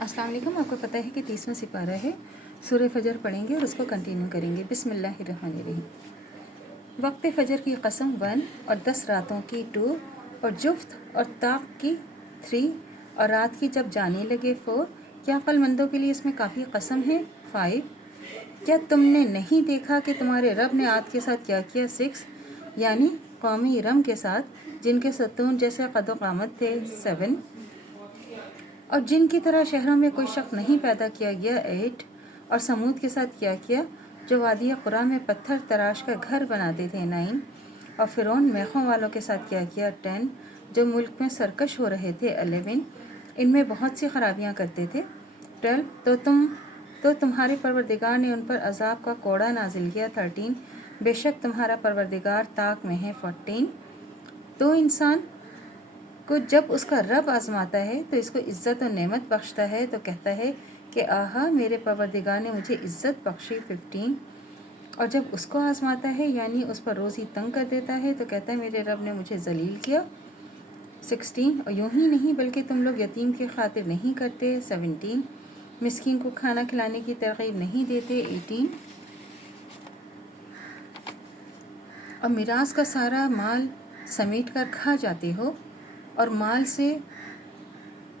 अस्सलाम वालेकुम। आपको पता है कि 30वां सिपारा है। सूरह फजर पढ़ेंगे और उसको कंटिन्यू करेंगे। बिस्मिल्लाहिर्रहमानिर्रहीम। वक्त फजर की कसम 1 और 10 रातों की 2 और जुफ्त और ताक की 3 और रात की जब जाने लगे 4। क्या अक्लमंदों के लिए इसमें काफ़ी कसम है 5। क्या तुमने नहीं देखा कि तुम्हारे रब ने आद के साथ क्या किया 6 यानी कौमी इरम के साथ जिनके सतून जैसे कद क़ामत थे 7 और जिनकी तरह शहरों में कोई शक नहीं पैदा किया गया 8 और समूद के साथ क्या किया जो वादी कुरा में पत्थर तराश कर घर बनाते थे 9 और फ़िरौन मेखों वालों के साथ क्या किया 10 जो मुल्क में सरकश हो रहे थे 11 इनमें बहुत सी खराबियां करते थे 12 तो तुम्हारे परवरदिगार ने उन पर अजाब का कोड़ा नाजिल किया 13 बेशक तुम्हारा परवरदिगार ताक में है 14 तो इंसान को जब उसका रब आजमाता है तो इसको इज़्ज़त और नेमत बख्शता है तो कहता है कि आहा मेरे परवरदिगार ने मुझे इज़्ज़त बख्शी 15 और जब उसको आजमाता है यानी उस पर रोज़ी तंग कर देता है तो कहता है मेरे रब ने मुझे जलील किया 16 और यूं ही नहीं बल्कि तुम लोग यतीम की खातिर नहीं करते 17 मिस्कीन को खाना खिलाने की तरगीब नहीं देते 18 और मिरास का सारा माल समेट कर खा जाते हो और माल से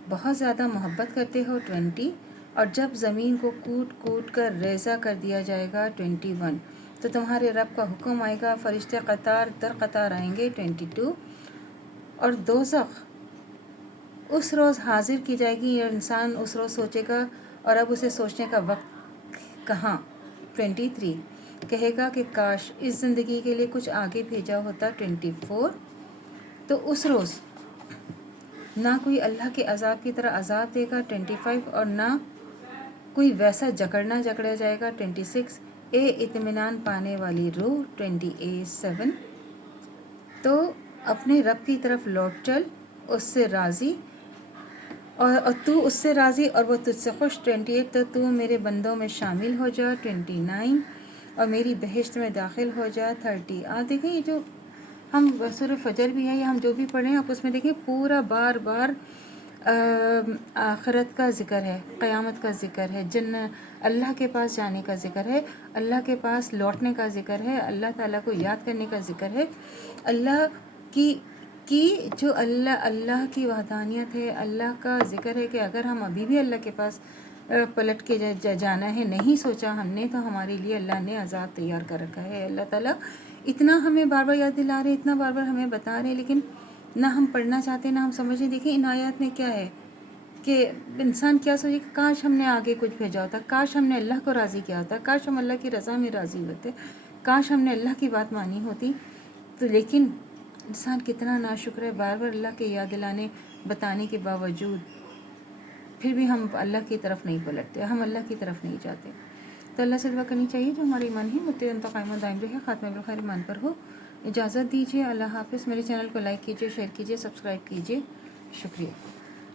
बहुत ज़्यादा मोहब्बत करते हो 20 और जब ज़मीन को कूट कूट कर रेज़ा कर दिया जाएगा 21 तो तुम्हारे रब का हुक्म आएगा फरिश्ते कतार दर कतार आएंगे 22 और दोज़ख उस रोज़ हाजिर की जाएगी और इंसान उस रोज़ सोचेगा और अब उसे सोचने का वक्त कहाँ 23 कहेगा कि काश इस ज़िंदगी के लिए कुछ आगे भेजा होता 24 तो उस रोज़ ना कोई अल्लाह के अजाब की तरह अजाब देगा 25 और ना कोई वैसा जकड़ा जाएगा 26 ए इत्मीनान पाने वाली रूह 27 तो अपने रब की तरफ लौट चल उससे राज़ी और तू उससे राज़ी और वो तुझसे खुश 28 तो तू मेरे बंदों में शामिल हो जा 29 और मेरी बहिश्त में दाखिल हो जा 30 आप देखें ये जो हम सूरह फजर भी है या हम जो भी पढ़ें आप उसमें देखिए पूरा बार बार आखिरत का ज़िक्र है क़यामत का ज़िक्र है अल्लाह के पास जाने का ज़िक्र है अल्लाह के पास लौटने का ज़िक्र है अल्लाह ताला को याद करने का ज़िक्र है अल्लाह की जो अल्लाह की वहदानियत है अल्लाह का ज़िक्र है कि अगर हम अभी भी अल्लाह के पास पलट के जाना है नहीं सोचा हमने तो हमारे लिए अल्लाह ने अज़ाब तैयार कर रखा है। अल्लाह ताला इतना हमें बार बार याद दिला रहे इतना बार बार हमें बता रहे लेकिन ना हम पढ़ना चाहते ना हम समझे। देखिए इन आयत में क्या है कि इंसान क्या सोचे कि काश हमने आगे कुछ भेजा होता, काश हमने अल्लाह को राज़ी किया होता, काश हम अल्लाह की रज़ा में राज़ी होते, काश हमने अल्लाह की बात मानी होती। तो लेकिन इंसान कितना नाशुक्र है, बार बार अल्लाह के याद दिलाने बताने के बावजूद फिर भी हम अल्लाह की तरफ नहीं पलटते, हम अल्लाह की तरफ नहीं जाते। तो अल्लाह से दुआ करनी चाहिए जो हमारे ईमान है मुत्तक़ीन क़ाइम दाइम रहे, ख़ात्मा बिल खैर ईमान पर हो। इजाज़त दीजिए, अल्लाह हाफ़िज़। मेरे चैनल को लाइक कीजिए, शेयर कीजिए, सब्सक्राइब कीजिए। शुक्रिया।